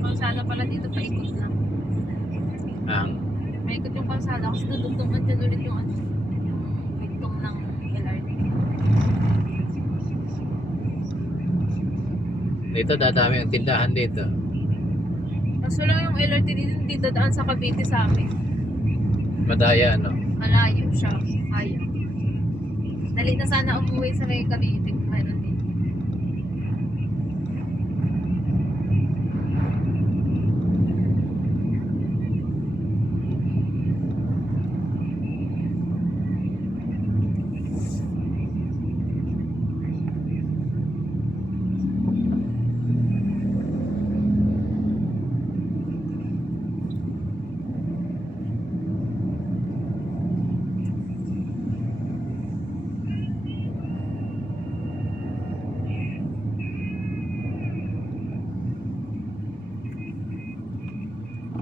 kalsada pala dito paikot na. Ang Paikot yung kalsada kasi dudugtungan dyan ulit yung ano, yung bigtong ng LRT. dito dadami ang tindahan dito. Kaso lang yung LRT dito hindi dadaan sa Cavite sa amin. Madaya no. Malayo siya. Ayaw. Dali na sana umuwi sa may Cavite kung mayroon din.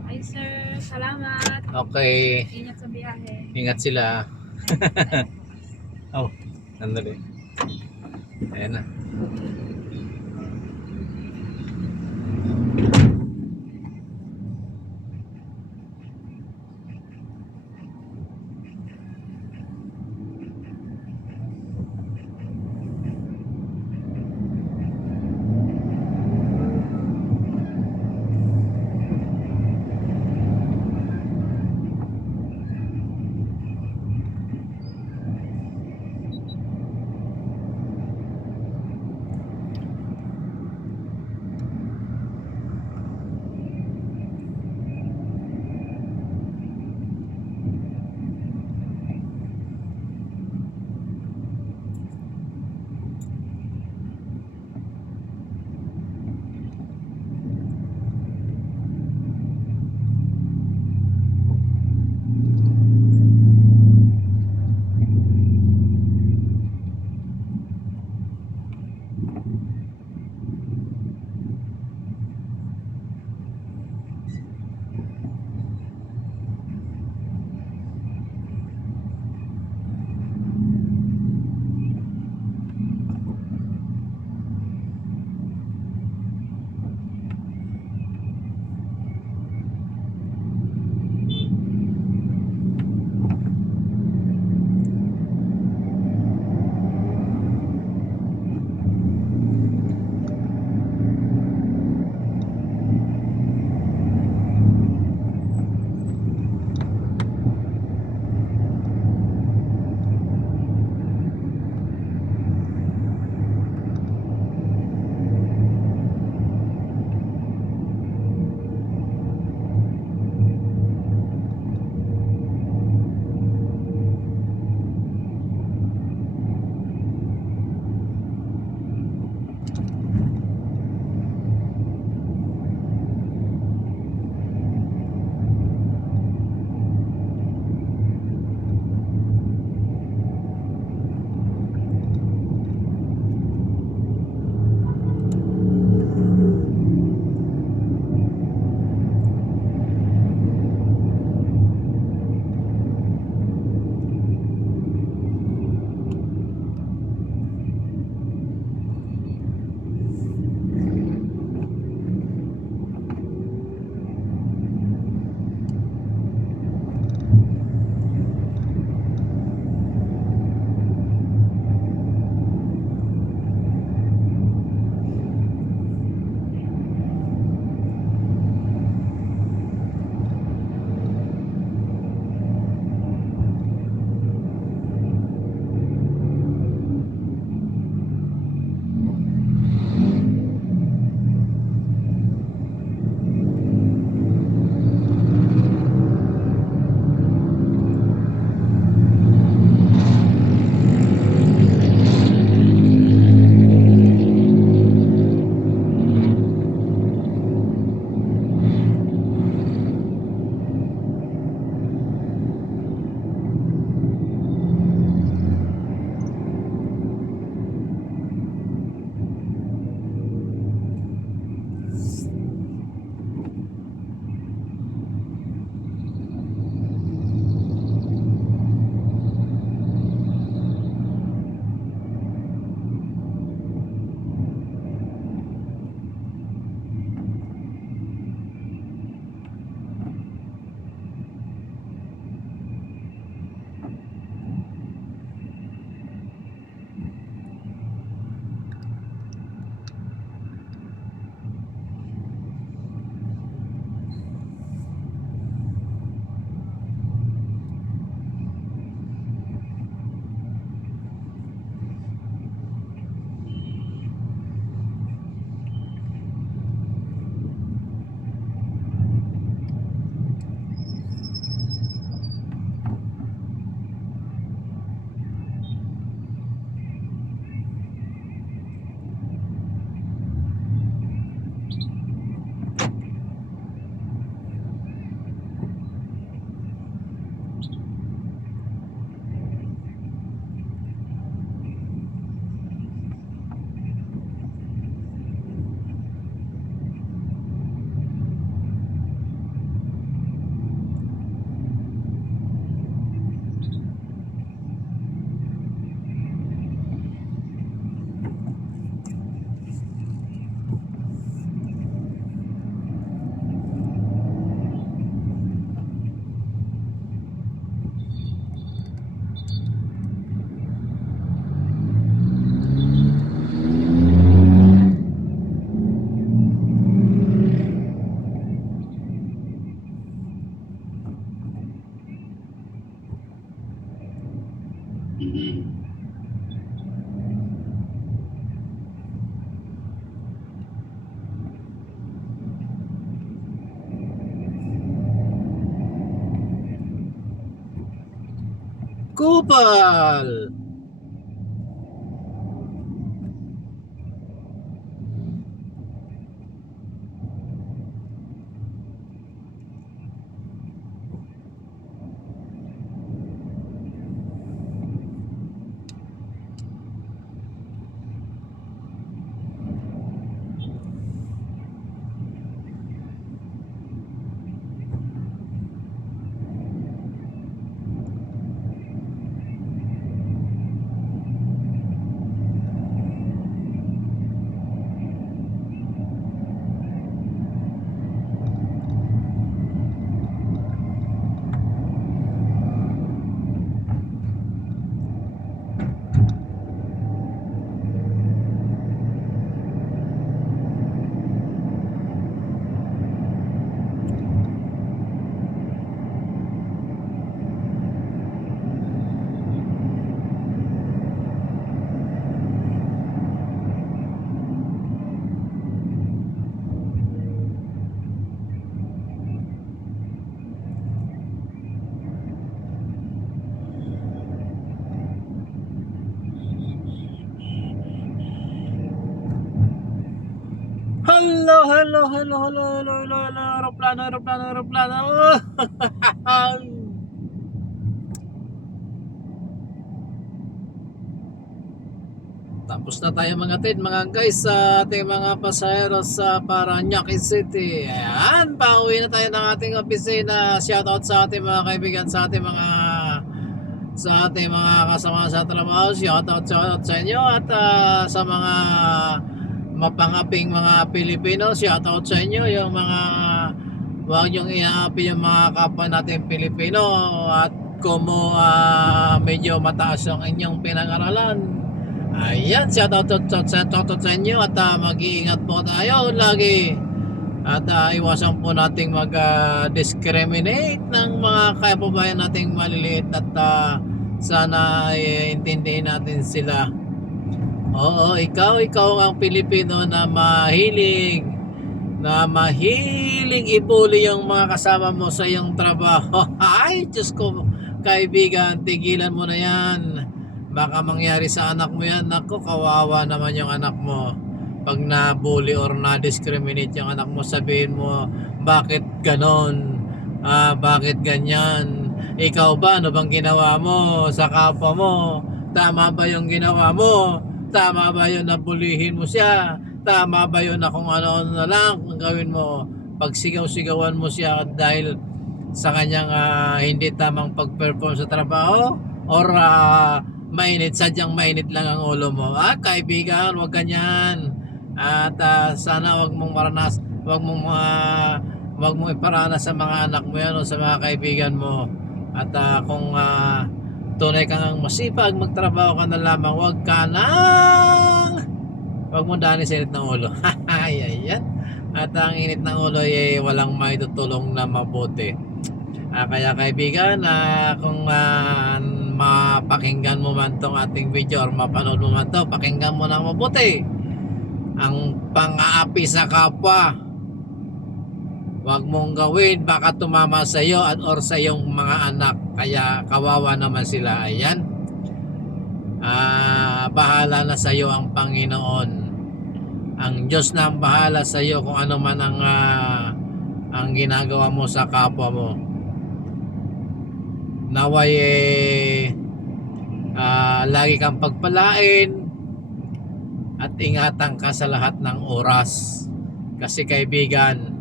Ay sir, salamat. Okay, Ingat sa biyahe. ingat sila. Oh, nandali. Ayan na. Kupal. Hello, hello, hello, hello, hello, hello, hello, aeroplano, aeroplano, aeroplano. Tapos na tayo mga tin, mga guys, sa ating mga pasahero sa Parañaque City. Ayan, pauwi na tayo ng ating opisina. Shoutout sa ating mga kaibigan, sa ating mga kasama sa trabaho. Shoutout sa inyo at sa mga mapangaping mga Pilipino. Shoutout sa inyo, yung mga huwag niyong inaapi yung mga kapwa natin Pilipino at kung medyo mataas yung inyong pinag-aralan. Ayan, shoutout sa inyo at mag-iingat po tayo lagi at iwasan po nating mag-discriminate ng mga kababayan nating maliliit at sana intindihin natin sila. Oo, ikaw ang Pilipino na mahilig ibuli yung mga kasama mo sa iyong trabaho. Ay, Diyos ko, kaibigan, tigilan mo na yan. Baka mangyari sa anak mo yan. Naku, kawawa naman yung anak mo. Pag na-bully or na-discriminate yung anak mo, sabihin mo, bakit ganon? Bakit ganyan? Ikaw ba, ano bang ginawa mo sa kapwa mo? Tama ba yung ginawa mo? Tama ba yun na bulihin mo siya? Tama ba yun na kung ano na lang ang gawin mo? Pag sigaw-sigawan mo siya dahil sa kanyang hindi tamang pag-perform sa trabaho? Or sadyang mainit lang ang ulo mo? Kaibigan, wag ganyan. At sana wag mong iparanas sa mga anak mo yan o sa mga kaibigan mo. At kung tunay kang masipag, magtrabaho ka na lamang, wag mo daanin sa init ng ulo. Ayan. At ang init ng ulo ay walang maitutulong na mabuti. Kaya kaibigan, kung mapakinggan mo man tong ating video or mapanood mo man to, pakinggan mo na mabuti. Ang pang-aapi sa kapwa, wag mong gawin, baka tumama sa iyo at or sa iyong mga anak. Kaya kawawa naman sila. Ayan. Bahala na sa iyo ang Panginoon. Ang Diyos na ang bahala sa iyo kung ano man ang ginagawa mo sa kapwa mo. Naway lagi kang pagpalain at ingatan ka sa lahat ng oras. Kasi kaibigan,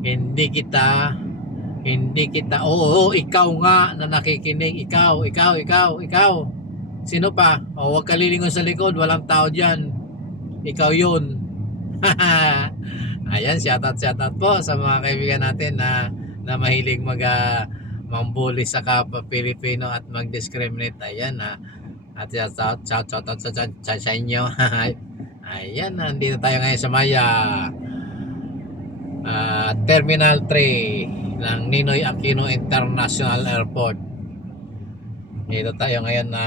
hindi kita ikaw nga na nakikinig, ikaw. Sino pa? Huwag ka lilingon sa likod, walang tao dyan, ikaw yun. Ayan, shoutout po sa mga kaibigan natin na mahilig mambuli sa kapwa Pilipino at mag-discriminate. Ayan, at shoutout sa inyo. Ayan, nandito tayo ngayon sa Maya Terminal 3 ng Ninoy Aquino International Airport. Dito tayo ngayon na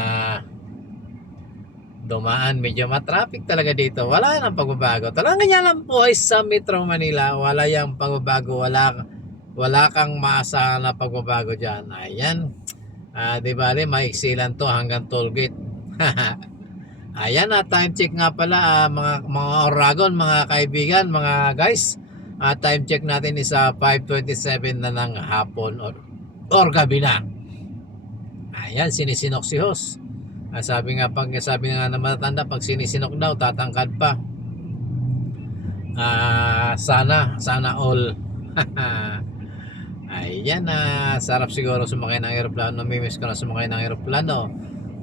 dumaan, medyo matraffic talaga dito. Wala nang pagbabago. Talagang ganyan lang po ay sa Metro Manila. Wala yung pagbabago. Wala kang maasahan na pagbabago dyan. Ayan. Di bale, maiksi lang to hanggang toll gate. Ayan na, time check nga pala mga Oragon, mga kaibigan, mga guys. Time check natin is 5:27 na ng hapon or gabi na. Ayan, sinisinok si Hos. Sabi nga ng matatanda, pag sinisinok daw, tatangkad pa. Sana all. Ayan na, sarap siguro sumakay ng aeroplano. Namimiss ko na sumakay ng aeroplano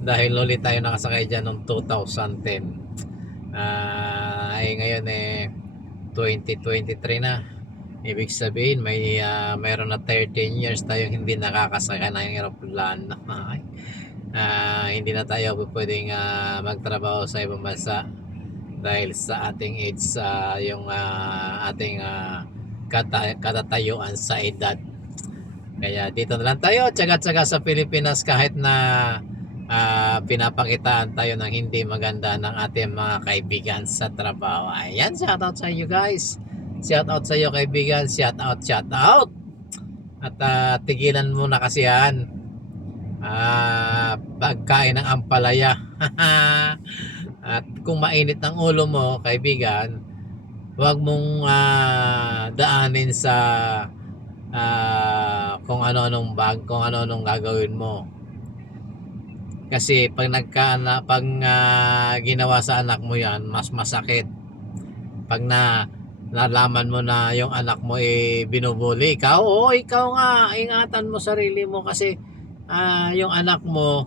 dahil ulit tayo nakasakay dyan noong 2010. Ngayon 2023 na. Ibig sabihin mayroon na 13 years tayong hindi nakakasakay ng aeroplano. Hindi na tayo pwedeng magtrabaho sa ibang bansa dahil sa ating age, yung ating katatayuan sa edad. Kaya dito na lang tayo, tsaga-tsaga sa Pilipinas kahit na pinapakitaan tayo ng hindi maganda ng ating mga kaibigan sa trabaho. Ayan, shout out sa inyo guys. Shout out sa iyo kaibigan, shout out. At tigilan mo na kasi yan. Pagkain ng ampalaya. At kung mainit ang ulo mo kaibigan, huwag mong daanin sa kung ano-anong gagawin mo. Kasi pag ginawa sa anak mo yan, mas masakit. Pag nalaman mo na yung anak mo binubuli, ikaw nga, ingatan mo sarili mo kasi yung anak mo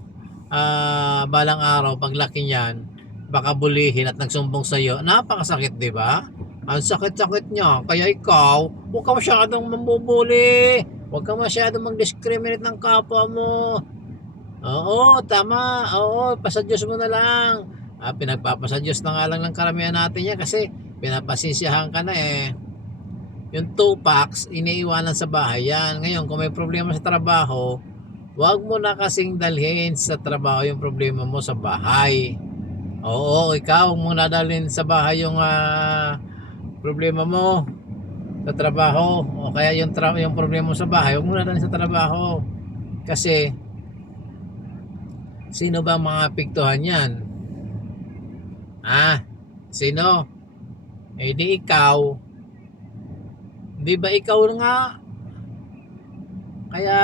balang araw paglaki niyan, baka bulihin at nagsumbong sa iyo. Napakasakit, 'di ba? Ang sakit-sakit niya. Kaya ikaw, huwag ka masyadong mambubuli. Huwag ka masyadong mag-discriminate ng kapwa mo. Oo, tama. Oo, pasadyos mo na lang. Pinagpapasadyos na nga lang ng karamihan natin yan kasi pinapasisyahan ka na eh. Yung 2 packs, iniiwanan sa bahay yan. Ngayon, kung may problema sa trabaho, huwag mo na kasing dalhin sa trabaho yung problema mo sa bahay. Oo, ikaw mo na dalhin sa bahay yung problema mo sa trabaho. O kaya yung problema mo sa bahay, huwag mo na dalhin sa trabaho. Kasi, sino ba mga apektuhan yan? Sino? Di ikaw. Di ba ikaw nga? Kaya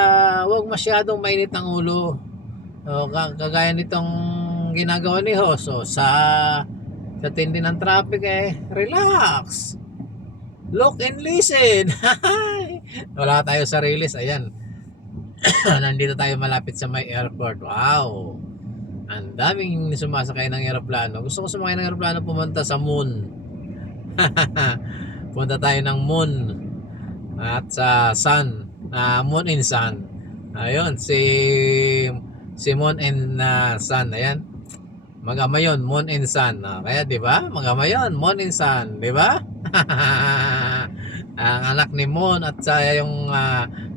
huwag masyadong mainit ang ulo. Kagaya nitong ginagawa ni Hoso sa tindi ng traffic relax. Look and listen. Wala tayo sa release. Ayan. Nandito tayo malapit sa may airport. Wow. Ang daming sumasakay ng aeroplano. Gusto ko sumakay ng aeroplano pumunta sa moon. Punta tayo ng moon at sa sun. Moon and sun. Ayun, si Moon and Sun. Ayan. Magama yun, Moon and Sun. Kaya 'di ba? Magama yun, Moon and Sun, 'di ba? Ang anak ni Moon at saya yung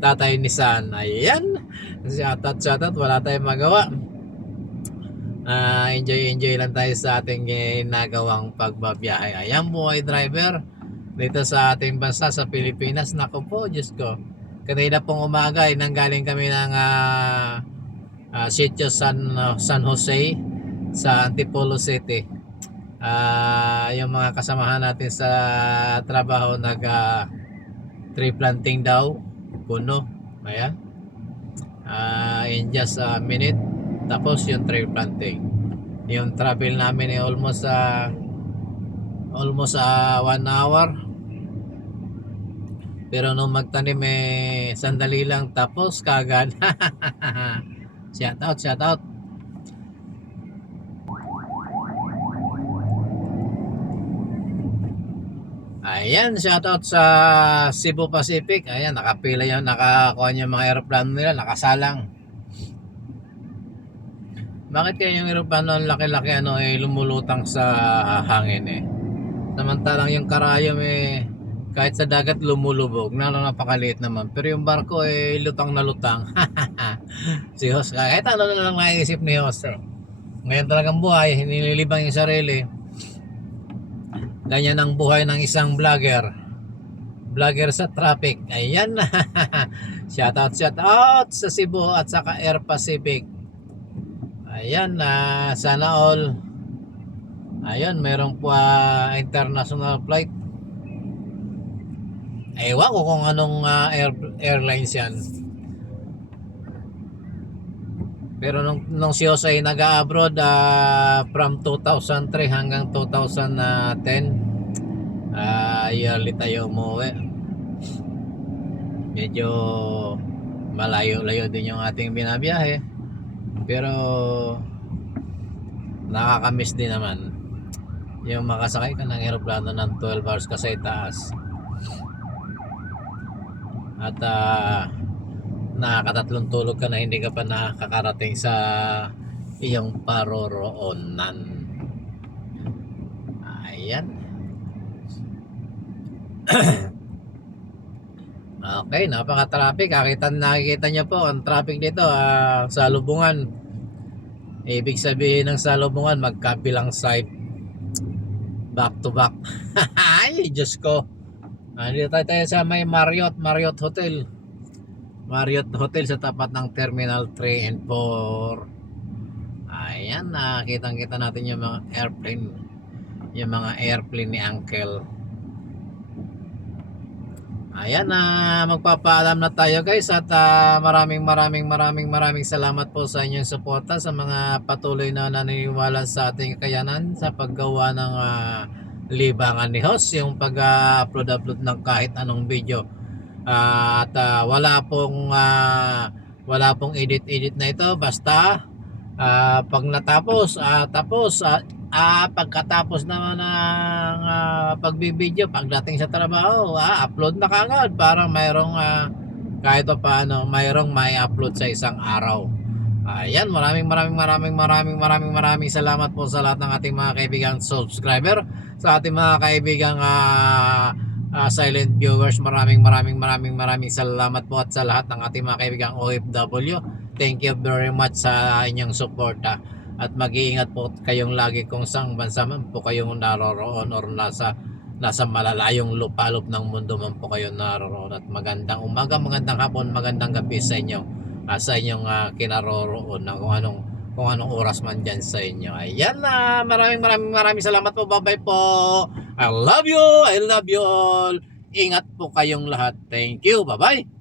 tatay ni Sun. Ayan. Shout out, wala tayong magawa. Enjoy lang tayo sa ating ginagawang pagbabiyahe. Ayan, buhay driver dito sa ating bansa sa Pilipinas. Nako po, Diyos ko. Kanina pong umaga nanggaling kami ng Sitio San Jose sa Antipolo City. Yung mga kasamahan natin sa trabaho tree planting daw, puno. Ayan. In just a minute tapos yung tree planting. Yung travel namin almost 1 hour. Pero nung magtanim sandali lang tapos kagad. Shout out. Ayan, shout out sa Cebu Pacific. Ayan, nakapila nakakuha yung mga aeroplano nila, nakasalang. Bakit kaya yung aeroplano ang laki-laki lumulutang sa hangin Samantalang yung karayom kahit sa dagat lumulubog, napakaliit naman. Pero yung barko lutang na lutang. Si Hos, kahit ano na lang naisip ni Hos. Ngayon talagang buhay, nililibang yung sarili. Ganyan ang buhay ng isang vlogger vlogger sa traffic. Ayan. shout out sa Cebu at saka Air Pacific. Ayan, sana all. Ayun, mayroong po international flight. Ewan ko kung anong airlines yan. Pero nung si Jose ay nag-abroad from 2003 hanggang 2010, yearly tayo umuwi. Medyo malayo-layo din yung ating binabiyahe. Pero nakakamiss din naman yung makasakay ka ng aeroplano ng 12 hours ka sa itaas. At nakakatatlong tulog ka na hindi ka pa nakakarating sa iyong paroroonan. Ayan. Okay, napaka-traffic. Nakikita nyo po ang traffic dito sa Lubungan. Ibig sabihin ng salubungan, magkabilang side, back to back. Ay, Diyos ko. Dito tayo sa may Marriott Hotel. Marriott Hotel sa tapat ng Terminal 3 and 4. Ayan, kitang-kita natin yung mga airplane. Yung mga airplane ni Uncle. Ayan, magpapaalam na tayo guys at maraming salamat po sa inyong suporta sa mga patuloy na naniniwala sa ating kakayanan sa paggawa ng libangan ni host, yung pag-upload ng kahit anong video. At wala pong edit na ito, basta pag natapos pagkatapos naman ng pagbibideo, pagdating sa trabaho, upload na kagad para mayroong kahit paano mayroong may upload sa isang araw. Ayan, maraming salamat po sa lahat ng ating mga kaibigang subscriber, sa ating mga kaibigang silent viewers. Maraming salamat po, at sa lahat ng ating mga kaibigang OFW, thank you very much sa inyong suporta. At mag-iingat po kayong lagi kung saan bansa man po kayong naroroon or nasa malalayong lupalop ng mundo man po kayo naroroon. At magandang umaga, magandang hapon, magandang gabi sa inyo, sa inyong kinaroroon na kung anong oras man dyan sa inyo. Ayan na, maraming salamat po. Bye bye po. I love you all. Ingat po kayong lahat. Thank you. Bye bye.